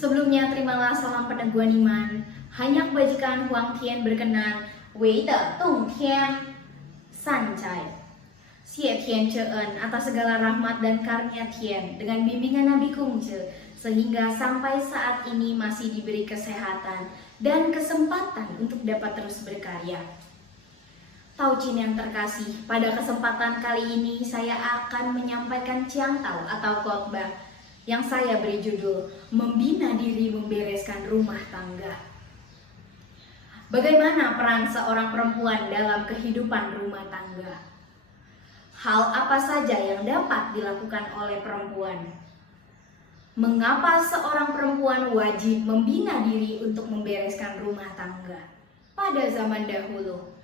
Sebelumnya terimalah salam peneguhan iman. Hanya kebajikan Huang Tian berkenan, Wei de Dong Tian San Cai. Xie Tian Ceen atas segala rahmat dan karunia Tian dengan bimbingan Nabi Kungce, sehingga sampai saat ini masih diberi kesehatan dan kesempatan untuk dapat terus berkarya. Taucin yang terkasih, pada kesempatan kali ini saya akan menyampaikan ciangtau atau khotbah yang saya beri judul Membina Diri Membereskan Rumah Tangga. Bagaimana peran seorang perempuan dalam kehidupan rumah tangga? Hal apa saja yang dapat dilakukan oleh perempuan? Mengapa seorang perempuan wajib membina diri untuk membereskan rumah tangga? Pada zaman dahulu,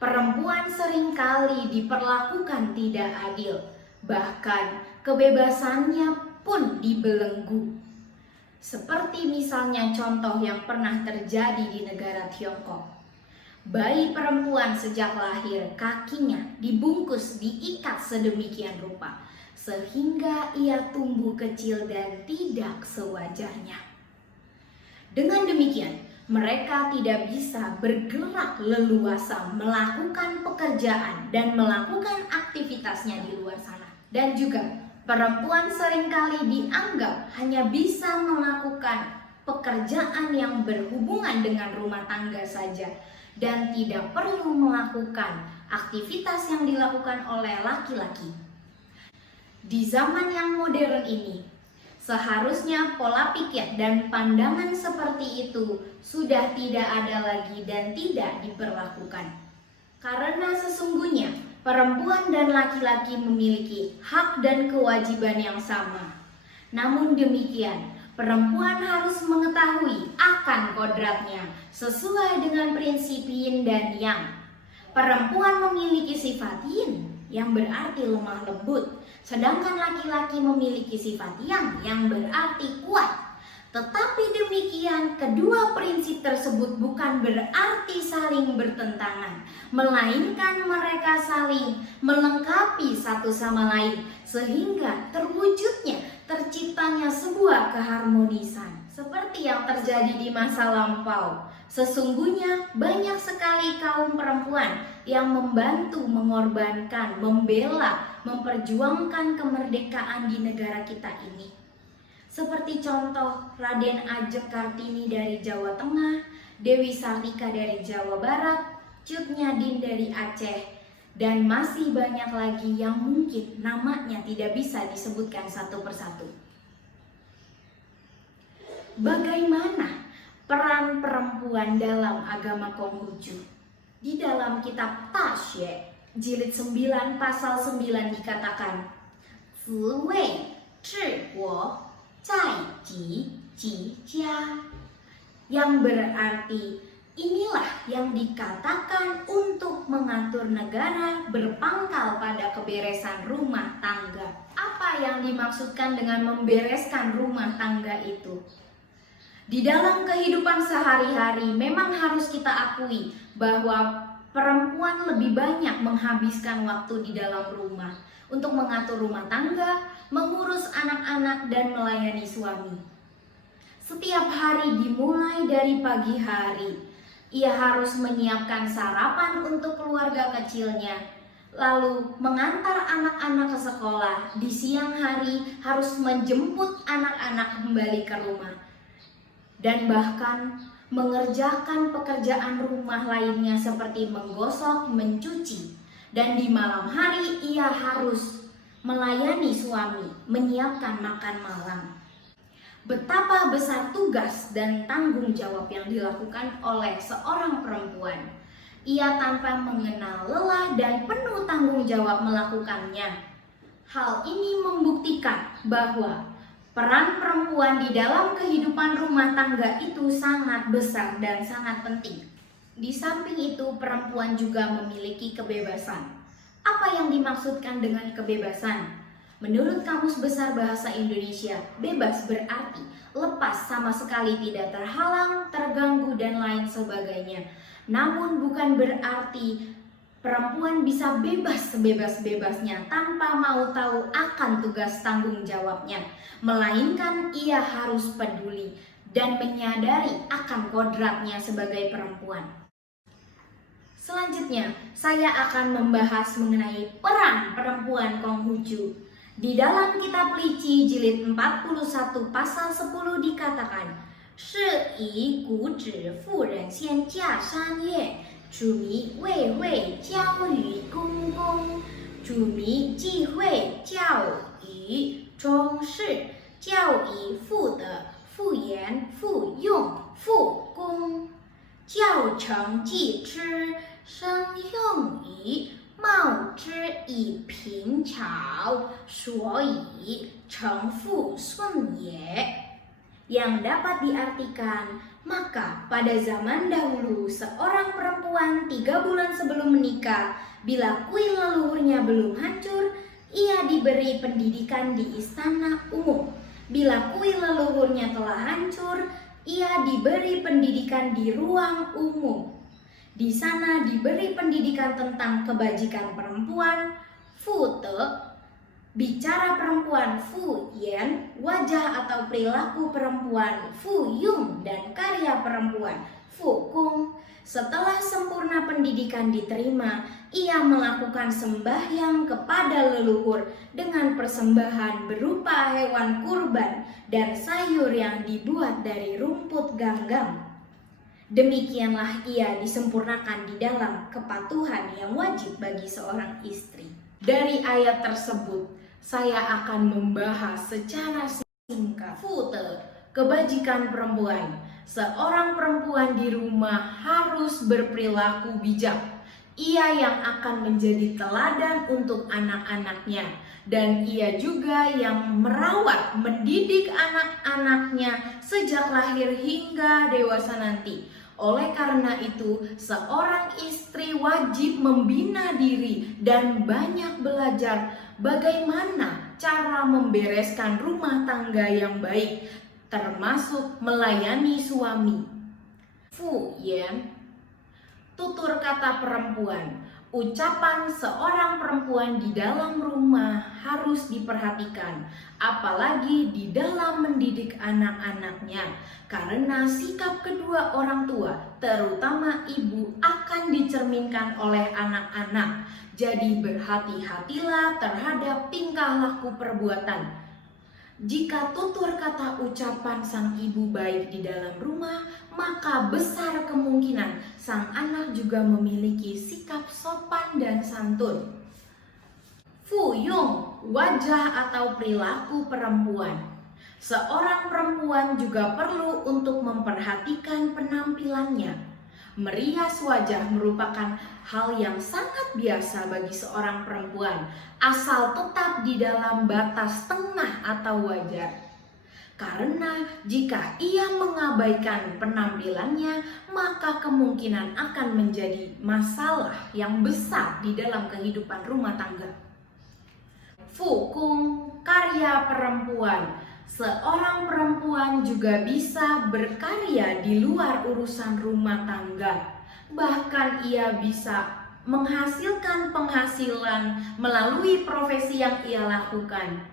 perempuan seringkali diperlakukan tidak adil, bahkan kebebasannya pun dibelenggu. Seperti misalnya contoh yang pernah terjadi di negara Tiongkok. Bayi perempuan sejak lahir kakinya dibungkus diikat sedemikian rupa, sehingga ia tumbuh kecil dan tidak sewajarnya. Dengan demikian, mereka tidak bisa bergerak leluasa melakukan pekerjaan dan melakukan aktivitasnya di luar sana. Dan juga perempuan seringkali dianggap hanya bisa melakukan pekerjaan yang berhubungan dengan rumah tangga saja dan tidak perlu melakukan aktivitas yang dilakukan oleh laki-laki. Di zaman yang modern ini, seharusnya pola pikir dan pandangan seperti itu sudah tidak ada lagi dan tidak diperlakukan. Karena sesungguhnya perempuan dan laki-laki memiliki hak dan kewajiban yang sama. Namun demikian, perempuan harus mengetahui akan kodratnya sesuai dengan prinsip yin dan yang. Perempuan memiliki sifat yin yang berarti lemah lembut, sedangkan laki-laki memiliki sifat yang berarti kuat. Tetapi demikian, kedua prinsip tersebut bukan berarti saling bertentangan, melainkan mereka saling melengkapi satu sama lain, sehingga terciptanya sebuah keharmonisan. Seperti yang terjadi di masa lampau, sesungguhnya banyak sekali kaum perempuan yang membantu, mengorbankan, membela, memperjuangkan kemerdekaan di negara kita ini. Seperti contoh Raden Ajeng Kartini dari Jawa Tengah, Dewi Sartika dari Jawa Barat, Cut Nyadin dari Aceh, dan masih banyak lagi yang mungkin namanya tidak bisa disebutkan satu persatu. Bagaimana peran perempuan dalam agama Konghucu? Di dalam kitab Taxue, jilid 9 pasal 9 dikatakan, Zi Wei Zhi Guo Zai Ji Ji Jia, yang berarti inilah yang dikatakan untuk mengatur negara berpangkal pada keberesan rumah tangga. Apa yang dimaksudkan dengan membereskan rumah tangga itu? Di dalam kehidupan sehari-hari memang harus kita akui bahwa perempuan lebih banyak menghabiskan waktu di dalam rumah untuk mengatur rumah tangga, mengurus anak-anak, dan melayani suami. Setiap hari dimulai dari pagi hari, ia harus menyiapkan sarapan untuk keluarga kecilnya, lalu mengantar anak-anak ke sekolah. Di siang hari harus menjemput anak-anak kembali ke rumah, dan bahkan mengerjakan pekerjaan rumah lainnya seperti menggosok, mencuci. Dan di malam hari ia harus melayani suami, menyiapkan makan malam. Betapa besar tugas dan tanggung jawab yang dilakukan oleh seorang perempuan. Ia tanpa mengenal lelah dan penuh tanggung jawab melakukannya. Hal ini membuktikan bahwa peran perempuan di dalam kehidupan rumah tangga itu sangat besar dan sangat penting. Di samping itu, perempuan juga memiliki kebebasan. Apa yang dimaksudkan dengan kebebasan? Menurut Kamus Besar Bahasa Indonesia, bebas berarti lepas, sama sekali tidak terhalang, terganggu, dan lain sebagainya. Namun bukan berarti perempuan bisa bebas sebebas-bebasnya tanpa mau tahu akan tugas tanggung jawabnya, melainkan ia harus peduli dan menyadari akan kodratnya sebagai perempuan. Selanjutnya, saya akan membahas mengenai peran perempuan Konghucu. Di dalam kitab Lici jilid 41 pasal 10 dikatakan, 是以古指妇人先嫁商业，主迷未会教于公公，主迷忌讳教于中士，教以妇德、妇言、妇用、妇功，教成继之，生用于貌之以平朝，所以成妇顺也。 Yang dapat diartikan, maka pada zaman dahulu seorang perempuan 3 bulan sebelum menikah, bila kuil leluhurnya belum hancur, ia diberi pendidikan di istana umum. Bila kuil leluhurnya telah hancur, ia diberi pendidikan di ruang umum. Di sana diberi pendidikan tentang kebajikan perempuan, fute, bicara perempuan, fu yan, wajah atau perilaku perempuan, fu yung, dan karya perempuan, fu kung. Setelah sempurna pendidikan diterima, ia melakukan sembahyang kepada leluhur dengan persembahan berupa hewan kurban dan sayur yang dibuat dari rumput ganggang. Demikianlah ia disempurnakan di dalam kepatuhan yang wajib bagi seorang istri. Dari ayat tersebut, saya akan membahas secara singkat fute, kebajikan perempuan. Seorang perempuan di rumah harus berperilaku bijak. Ia yang akan menjadi teladan untuk anak-anaknya, dan ia juga yang merawat, mendidik anak-anaknya sejak lahir hingga dewasa nanti. Oleh karena itu, seorang istri wajib membina diri dan banyak belajar bagaimana cara membereskan rumah tangga yang baik, termasuk melayani suami. Fu yan, tutur kata perempuan. Ucapan seorang perempuan di dalam rumah harus diperhatikan, apalagi di dalam mendidik anak-anaknya, karena sikap kedua orang tua, terutama ibu, akan dicerminkan oleh anak-anak. Jadi berhati-hatilah terhadap tingkah laku perbuatan. Jika tutur kata ucapan sang ibu baik di dalam rumah, maka besar kemungkinan sang anak juga memiliki sikap sopan dan santun. Fu yung, wajah atau perilaku perempuan. Seorang perempuan juga perlu untuk memperhatikan penampilannya. Merias wajah merupakan hal yang sangat biasa bagi seorang perempuan, asal tetap di dalam batas tengah atau wajar. Karena jika ia mengabaikan penampilannya, maka kemungkinan akan menjadi masalah yang besar di dalam kehidupan rumah tangga. Fu kung, karya perempuan. Seorang perempuan juga bisa berkarya di luar urusan rumah tangga. Bahkan ia bisa menghasilkan penghasilan melalui profesi yang ia lakukan.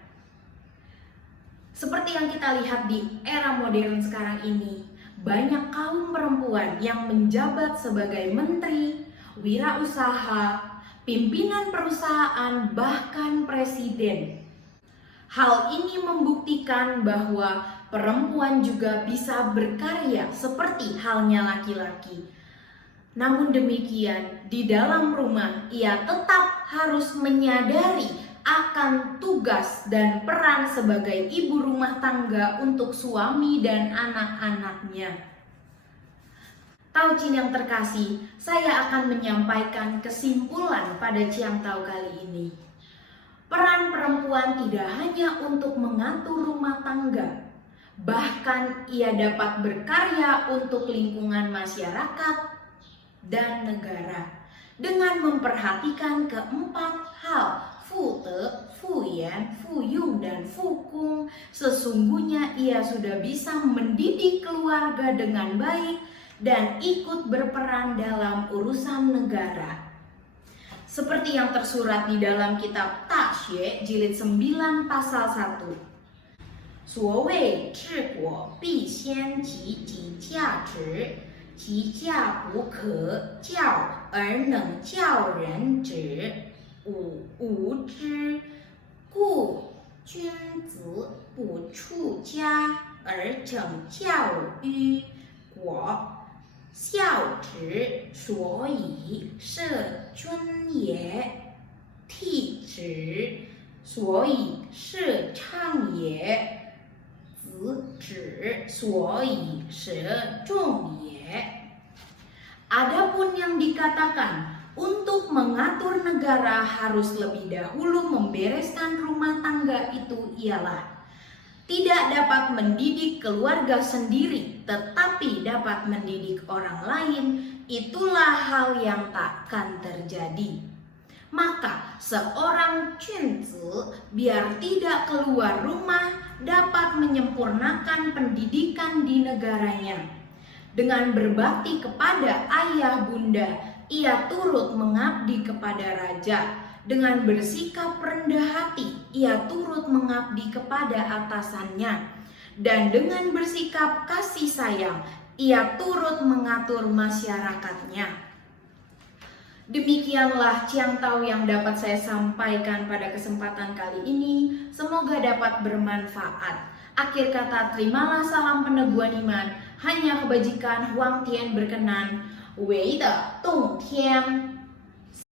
Seperti yang kita lihat di era modern sekarang ini, banyak kaum perempuan yang menjabat sebagai menteri, wirausaha, pimpinan perusahaan, bahkan presiden. Hal ini membuktikan bahwa perempuan juga bisa berkarya seperti halnya laki-laki. Namun demikian, di dalam rumah ia tetap harus menyadari akan tugas dan peran sebagai ibu rumah tangga untuk suami dan anak-anaknya. Taucin yang terkasih, saya akan menyampaikan kesimpulan pada Ciam Tau kali ini. Peran perempuan tidak hanya untuk mengatur rumah tangga, bahkan ia dapat berkarya untuk lingkungan masyarakat dan negara dengan memperhatikan keempat hal, fute, fuyan, fuyung, dan fukung. Sesungguhnya ia sudah bisa mendidik keluarga dengan baik dan ikut berperan dalam urusan negara. Seperti yang tersurat di dalam kitab Tasye jilid 9 pasal 1. 所谓治国必先齐己价值，其价不可教而能教人之，无知。故君子不处家而成教于国。孝直，所以摄君也；悌直，所以摄昌也；子止，所以摄众也。Adapun yang dikatakan untuk mengatur negara harus lebih dahulu membereskan rumah tangga itu ialah tidak dapat mendidik keluarga sendiri, tetapi dapat mendidik orang lain, itulah hal yang takkan terjadi. Maka seorang cunzi biar tidak keluar rumah dapat menyempurnakan pendidikan di negaranya. Dengan berbakti kepada ayah bunda, ia turut mengabdi kepada raja. Dengan bersikap rendah hati, ia turut mengabdi kepada atasannya. Dan dengan bersikap kasih sayang, ia turut mengatur masyarakatnya. Demikianlah Chiang Tao yang dapat saya sampaikan pada kesempatan kali ini. Semoga dapat bermanfaat. Akhir kata, terimalah salam peneguhan iman. Hanya kebajikan Huang Tian berkenan. Wei de Dong Tian.